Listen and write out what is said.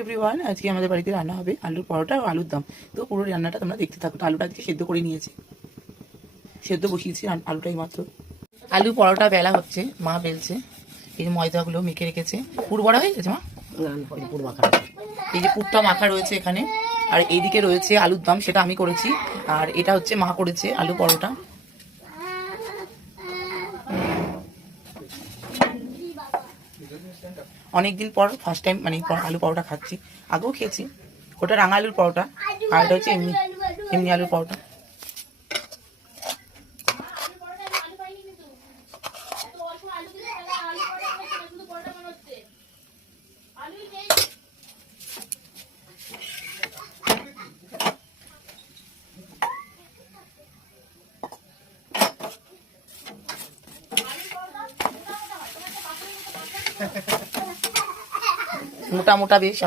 Everyone, আজকে আমাদের বাড়িতে রান্না হবে আলুর পরোটা আর আলুর দম। তো পুরো রান্নাটা তোমরা দেখতে থাকো। তো আলুটা আজকে সেদ্ধ করে নিয়েছি, সেদ্ধ বসিয়েছি, আলুটাই মাত্র। আলু পরোটা বেলা হচ্ছে, মা বেলছে। এই যে ময়দাগুলো মেখে রেখেছে। পুর বড়া হয়ে গেছে মা? এই যে পুরটা মাখা রয়েছে এখানে, আর এইদিকে রয়েছে আলুর দম, সেটা আমি করেছি। আর এটা হচ্ছে মা করেছে আলু পরোটা। অনেকদিন পর ফার্স্ট টাইম মানে আলু পরোটা খাচ্ছি। আগেও খেয়েছি, ওটা রাঙা আলুর পরোটা, আর এটা হচ্ছে এমনি এমনি আলুর পরোটা। মোটা মোটা বেশ